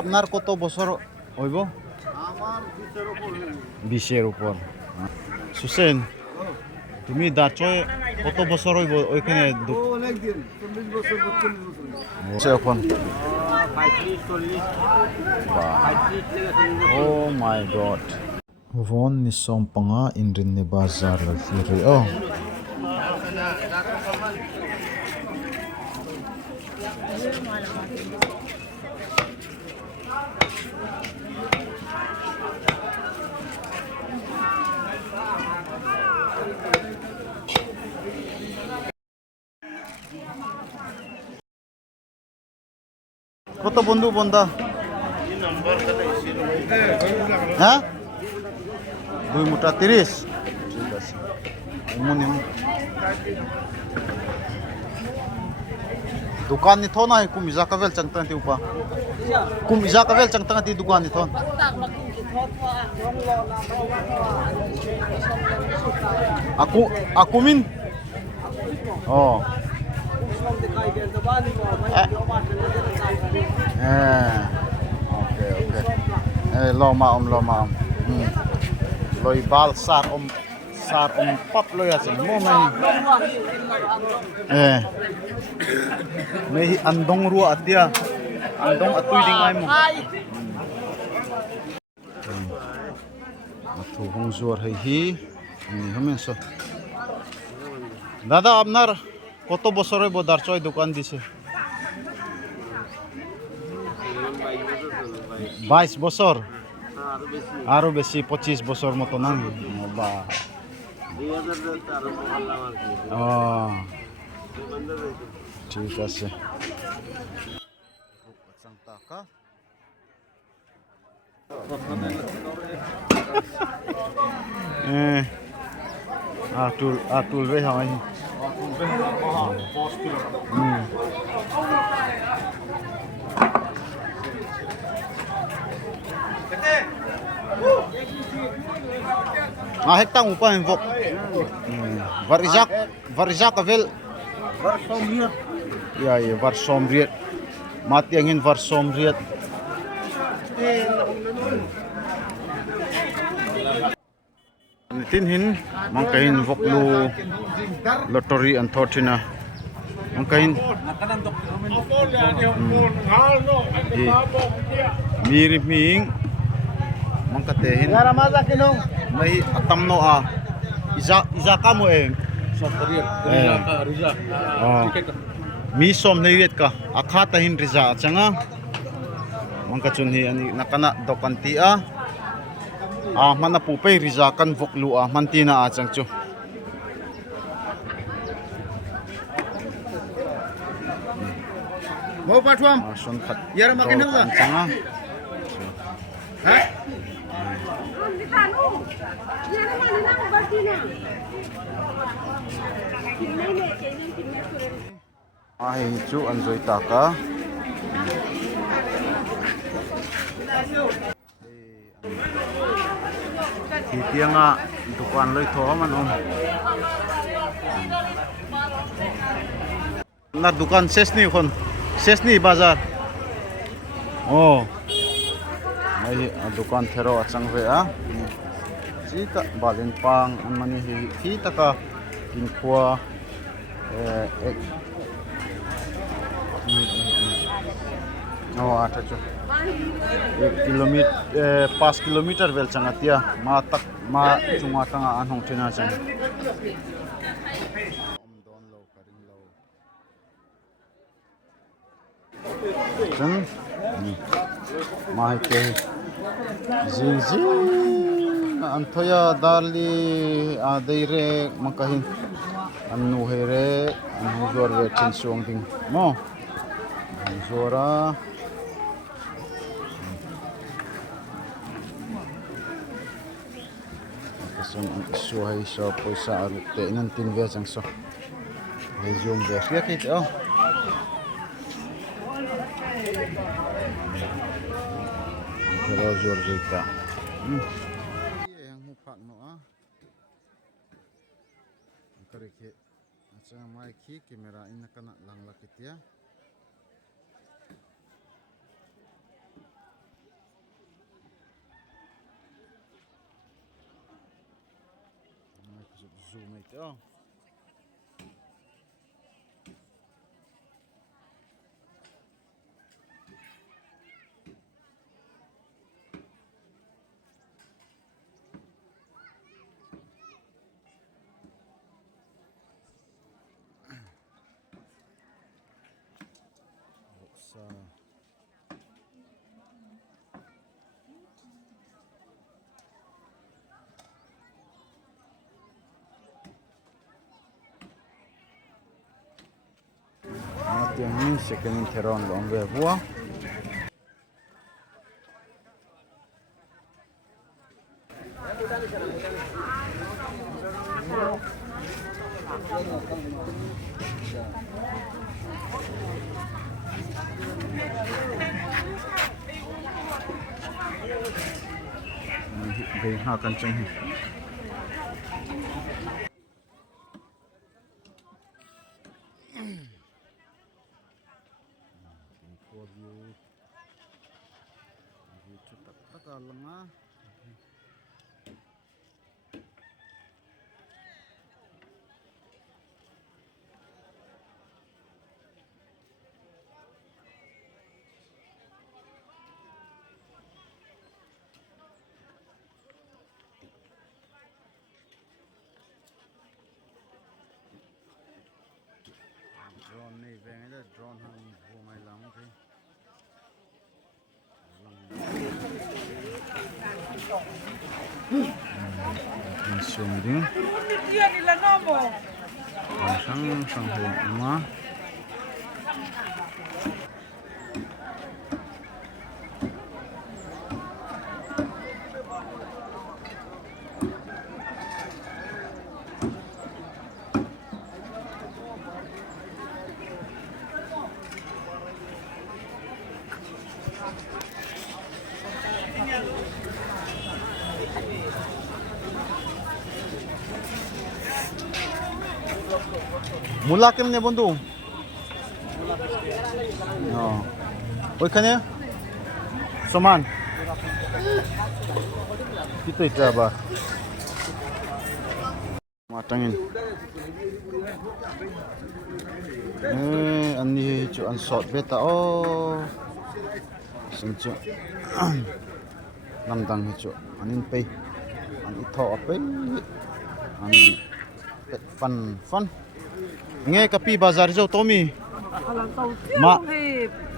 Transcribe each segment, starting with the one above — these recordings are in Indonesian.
আপনার কত বছর হইব? আমার 20-এর উপর। সুসেন, তুমি দার্চয় কত বছর হইব ওইখানে? অনেকদিন 40 বছর 45 বছর এখন 35 40 ও মাই god. Von ni som panga inrin ni bazar la firi oh. কত বন্ধু বন্ধা? হ্যাঁ 2 মুঠা 30. ঠিক আছে dukan ni thon ay kum iza kavel changtang ti upa kum iza kavel changtang ti dukan ni thon akumin oh okay loma loi bal sar pap loy asin mo may andong ruwa atia andong atoy dingay mo matubong zuar hi ni hamen so দাদা আপনার কত বছর হইব দার্চয় দোকান দিছে? 22 বছর আরো বেশি 25 বছর মতো না বা 2000 ঠিক আছে atul ve hai hektang upa invok varizak avel somriat ya var somriat mati angin var somriat tin hin mangkahin voklu lottery and thortina mangkahin mirip ming mangkatehin may atamno iza kamo mi som nairet ka akhatahin riza changa mangkachun hi ani nakana dokanti mana pupay riza kan voklu mantina changchu mau patwam son khat yara makin hanga changa ha ai chu anjoi taka tianga dukan loi tho man na dukan sesni bazar oh ai dukan thero achang ve chika balin pang mani hi taka kin khwa acha chu 5 kilometer vel changatia ma chunga tanga anhong thina chang chan ma ke zin anthoya darli adeire makahin annu here anhu zor ve thin song ding mo zora so hay so poisa arute inan tin ve chang so hay zoom ve khit hello Georgita yang mupak no karike acha mai ki kamera inakana lang lakit ya Yo. Buksa. Tiang ni second teron long ve bua. Be ha kan chang hi. Lama drone ni veng ada drone hang bungai lang ke Langsung ding. Sang rumah. Mula kem ne bondhu? No. Oikhane saman. Kita itu apa? Matangin. Ani cu an short beta oh. Singcu. Namdang cu anin pe. An itho ape. An fun. Nghe kapi bazar jo Tommy. Ma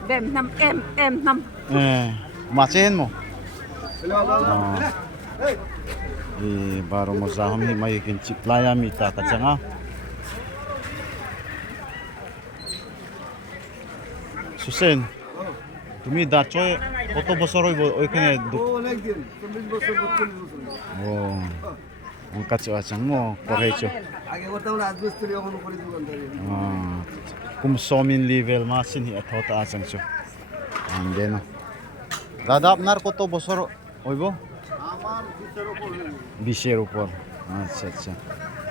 Dem 5 em 5. Ma chen mo. Baru mo zaham hi mai kin chip laya mi ta ka changa. Susen. Tumi Darchawi কত বছর হইব ওইখানে অনেক দিন 40 বছর 42 বছর Kacu acang mo korhecho. আগে করতাম না রাজমিস্ত্রি এখন করে দোকানদারি Kum somin level masin hi athota acang cho. Angeno. Dada আপনার কত বছর হইব? আমার 20 এর উপর। আচ্ছা।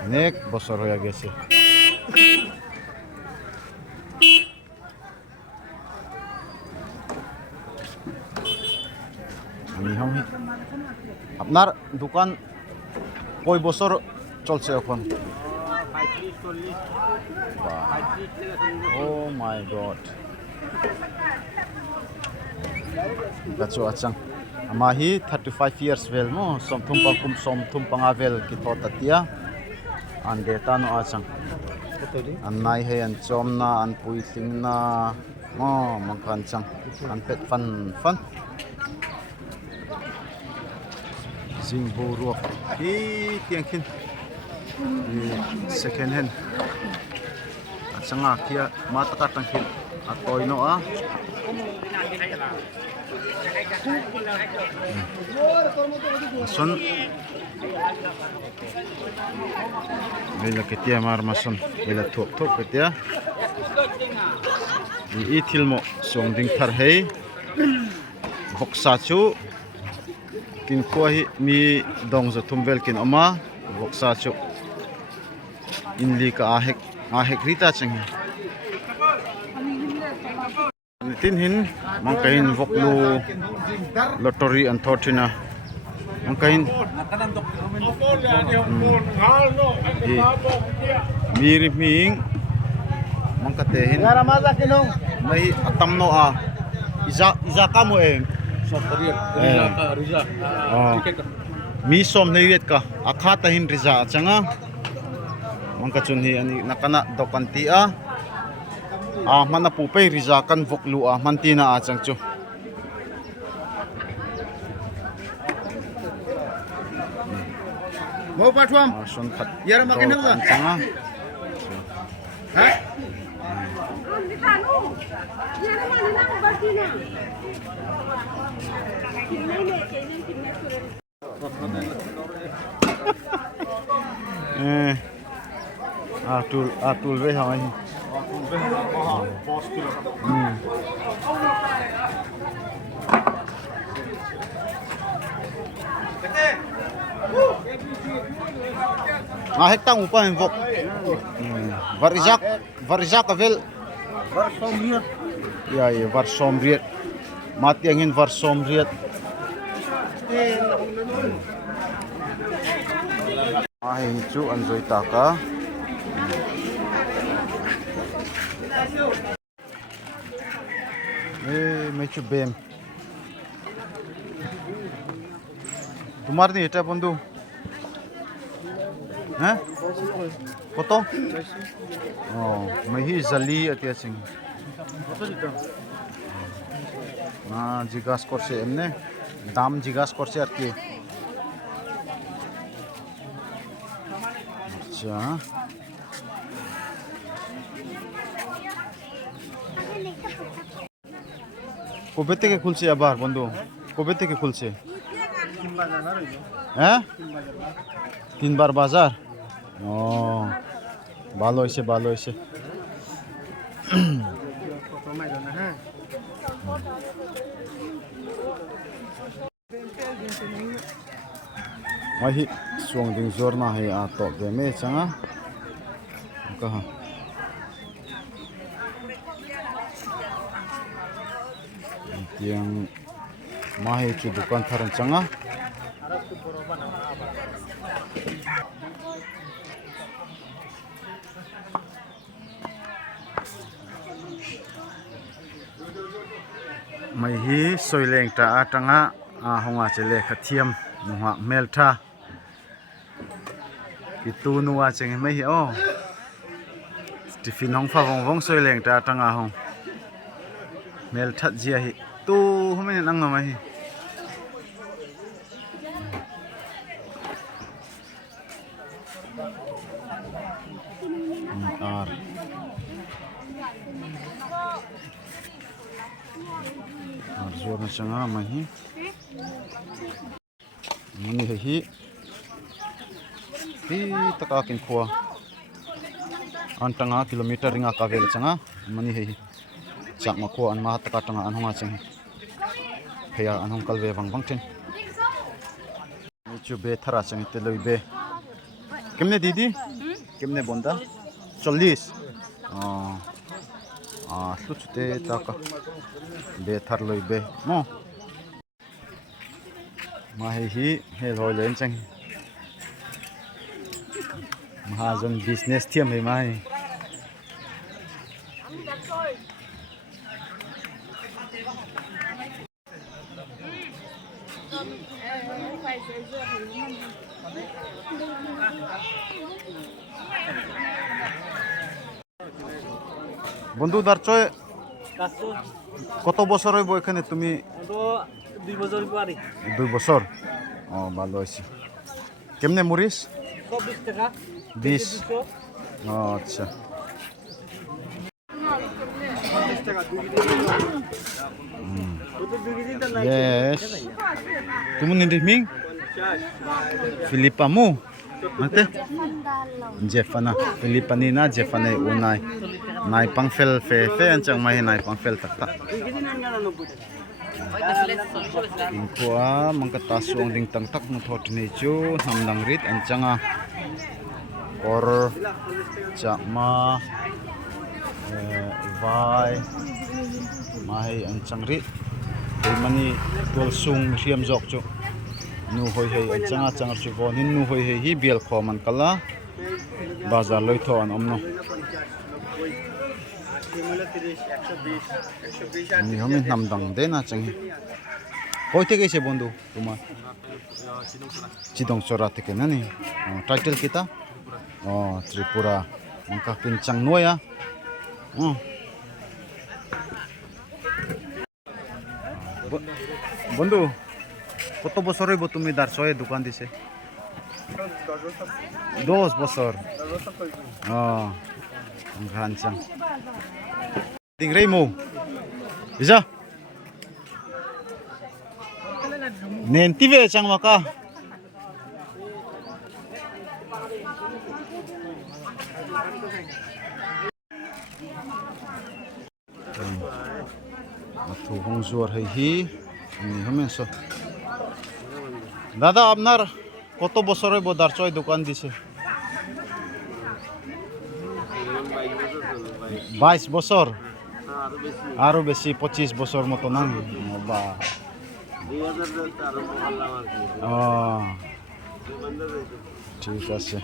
অনেক বছর হয়ে গেছে। আমি হম আপনার দোকান কয় বছর চলছে এখন? 35-40 ও মাই god Gacho acang amahi 35 years vel mo som thumpang avel ki thota tia an deta no acang an nai he an chom na an pui sing na mo mangkan chang an pet fan Sing Boruak tiang kin second hand at sanga kia matakatang kin at toy no mason bila ketia mar mason bila thok ketia itil mo song ding thar hei boksa chu kin khuahi mi dong za thumvel kin ama boksa chu inli ka ahek rita chang tin hin mangkahin voklu lottery an thotina Mangkain mirip ming mangkatehin may atam no iza kamu mi som nairet ka akhatahin riza changa mangkachun hi ani nakana dokanti mana pupay riza kan voklu mantina changchu mau patuam son khat yara makin apa changa ha atul ve hai hektang upa en vok varizak avel somriat ya var somriat matiangin var somriat chu anjoi taka mai chu bem তোমার নি এটা বন্ধু হ্যাঁ কত ও মাহি জালি আতিয়া সিং না জিজ্ঞাসা করছে এমনি দাম জিজ্ঞাসা করছে আর কি আচ্ছা কবে থেকে খুলছে আবার বন্ধু কবে থেকে খুলছে হ্যাঁ 3 বার বাজার ও ভালো হয়েছে ভালো হয়েছে mahi suang ding zor na hai a to ge me changa ka ha tiang mahi chu dukan tharan changa mai hi soileng ta atanga honga chele khathiam nuha meltha kitu nuwa cheng mai hi o tiffin hong fa wong soileng ta atanga hong meltha jia hi tu home nang ma hi ar zor na changa ma hi mani hi taka kin khua antanga kilometer ringa ka vel changa mani hi chak ma khua an ma taka tanga an honga chang phaya an hong kalve wang wang ten ni chu be thara chang te loi be kemne didi kemne bonda 40 luchute taka be thar loi be mo ma hi he loi len chang Mahajan business Thiem है माय বন্ধু দারচয় কত বছর হইব এখানে তুমি 2 বছর পরে 2 বছর ও ভালো আছে কেমনে মরিস 20 টাকা 20 আচ্ছা yes তুমি নিদিমিং Filipamu ate Jeffana Filipanina Jeffana unai nai pangfel fe anchang mai nai pangfel takta ingkua mangkata suang ding tang tak mu thot ni chu namdang rit anchanga or chama vai mai anchang rit mani tol sung riam jok chu nu hoi hei an changa chivon hin nu hoi hei hi bial kho man kala bazar loi tho an omno ni homin namdang de na changi koi te kaise bondu tuma chidong sora te kenani title kita Tripura mangka pincang noya বন্ধু কত বছর হইব তুমি দারচয়ে দোকান দিছে 10 বছর গানচাং tingray mo isa nentive chang maka thu hong zuar hai hi ni hamen so দাদা আপনার কত বছর হইব দারচয় দোকান দিছে 22 বছর আরো বেশি 25 বছর মতো না বা 2010 ঠিক আছে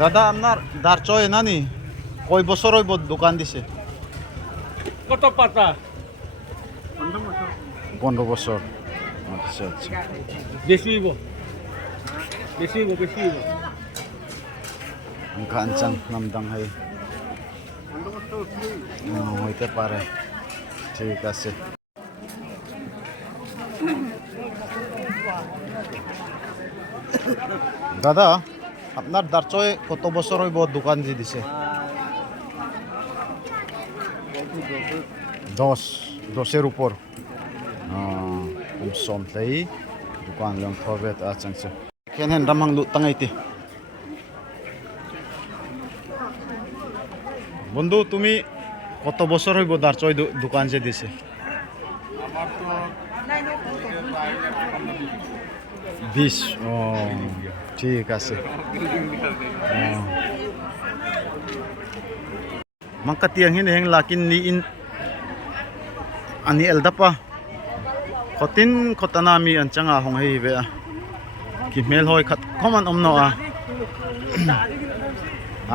দাদা আপনার দারচয় নানি কয় বছর হইব দোকান দিছে কত পাতা 15 বছর আচ্ছা আচ্ছা বেশি হইব গানচাং নামদাং হাই হইতে পারে ঠিক আছে দাদা আপনার দারচয় কত বছর হইব দোকান যে দিছে 10 উপর somtei dukan lang thovet a changse kenen ramang lu tangaiti বন্ধু তুমি কত বছর হইব দারচয় দোকান যে দিছে আমার তো 20 ঠিক আছে mangka tiang hin heng lakin ni in ani eldapa khawtin khotanami an changa hong hei ve a ki mel hoi khat khoman omno a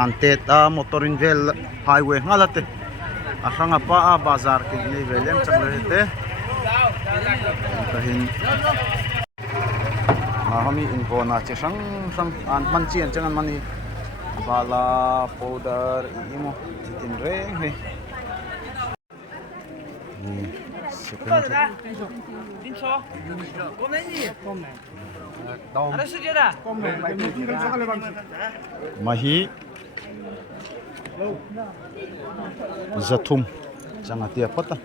ante ta motorin vel highway ngalate asanga pa a bazar ki ni velem changle te kahin hami info na che sang an man chi an changan mani bala powder imo chitin re he mahi zathum changa tia pata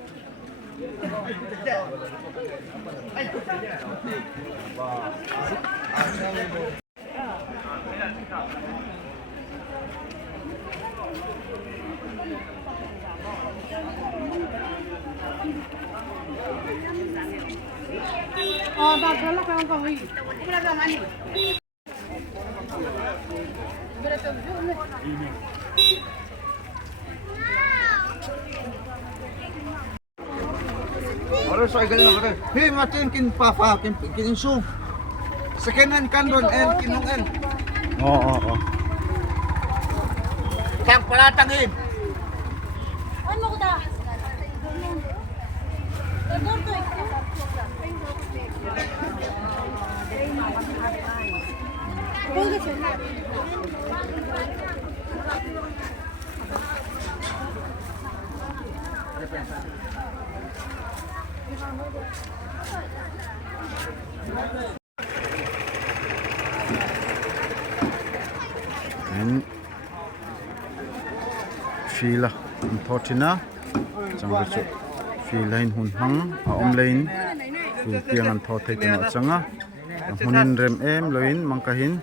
Darchawi kang khawpui. Berapa mani? Harus soal na kare. Hey, matin kin papa kin su. Second hand kan don en kinong en. Kang palatangin. Ano ko da? Fila importina changre chu filain hun hang a omlein fu tiang an thothe kana changa hunin rem em loin mangkahin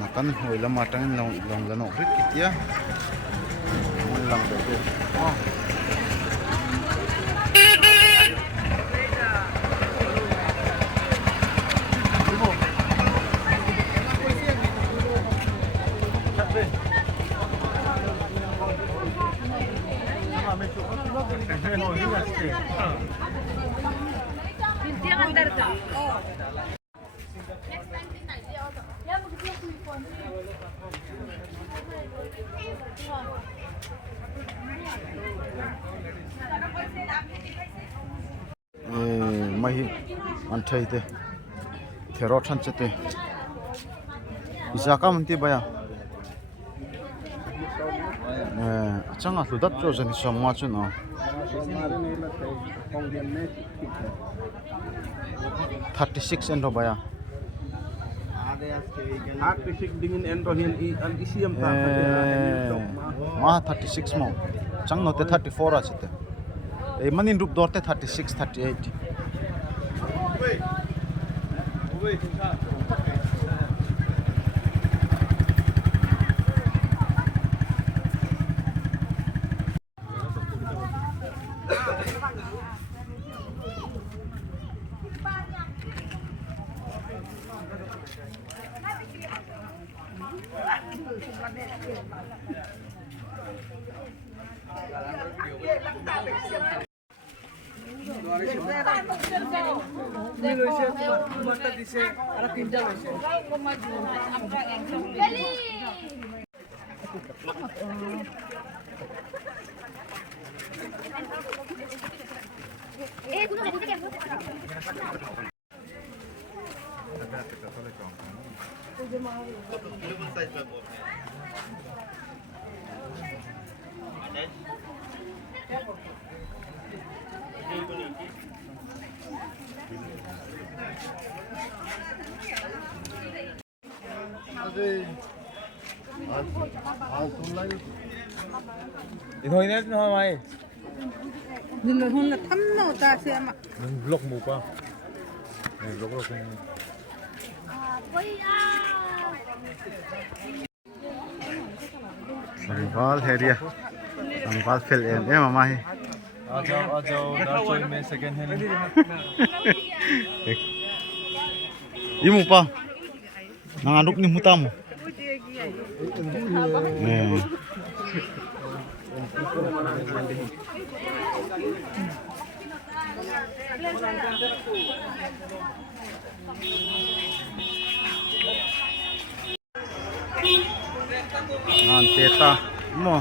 nakan hoila matangin long lano rit kitia lang bebe tianga darcha. Mahi an thai te thero than che te izaka munti baya achanga hludat cho jani samwa chu no 36 and baya 36 dingin endo hian an isiam ta ma 36 mo chang no te 34 a chite e manin rup dor te 36 38 thôi nét thôi mày Nhìn là hôn là thấm nó ta xem ạ. lộc mù qua lộc lộc Sangval heria sangval fel em mama hi ajo Darchawi में second hand imu pa nanganuk ni mutamu teta mo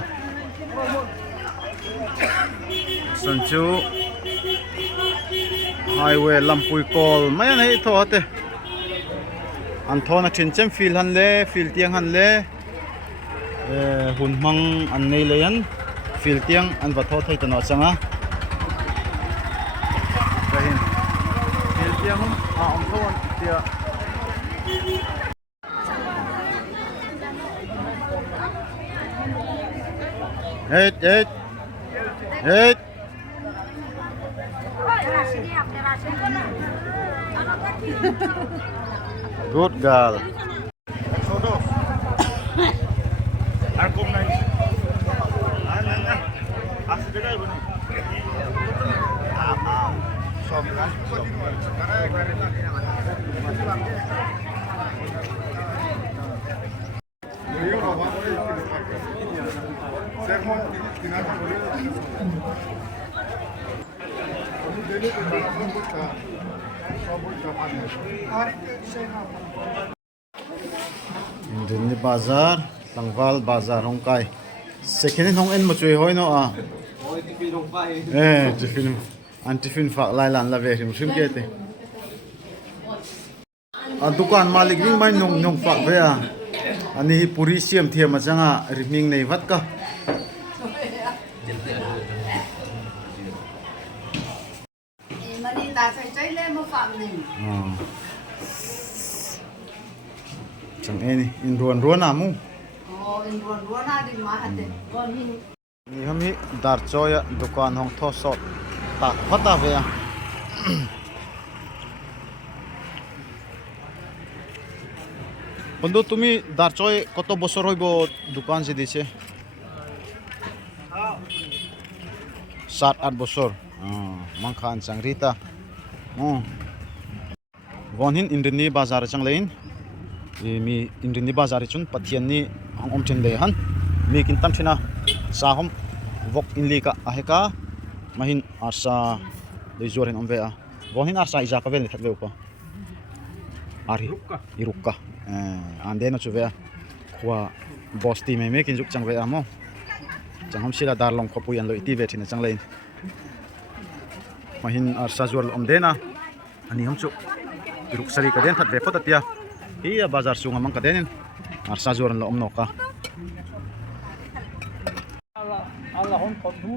sanchu highway lampui kol mayan hei tho ate an thona thinchem fil han le fil tiang han le hun mang an nei le yan fil tiang an va tho thai tano changa kahin fil tiang om thon tia Hey. Good girl. Ini Bazar, Tangval Bazar Hongkai. Second hong en machui hoi no a. Tiffin antifin fak lai lan la ve rim sim ke te. A dukan malik ring mai nong fak ve a. Ani hi puri siam thiam ma changa riming nei vat ka. Mani ta sai chai le mo phạm ni. Chẳng eni in ruan amu. In ruan na din ma hatte. Gon hin. Ni hami Darchawi dukan hong tho sot tak phata ve a. Bondo tumi Darchawi koto bosor hoibo dukan je diche 7-8 bosor mangkhan changrita vonhin indini bazar changlein mi indini bazar chun pathian ni hangom thin le han mi kin tam thina sahom vok inli ka aheka mahin arsa de zuar hin omve a vohin arsa iza ka vel that veu pa ari irukka ande na chuve khwa boss ti me kin juk chang ve amo chang hom sila darlong khawpui an lo iti ve thina chang lein mahin arsa zuar om dena ani hom chu iruk sari ka den that ve phota tia hi a bazar sunga mang ka den arsa zuar an lo om no ka Allah hon khawtu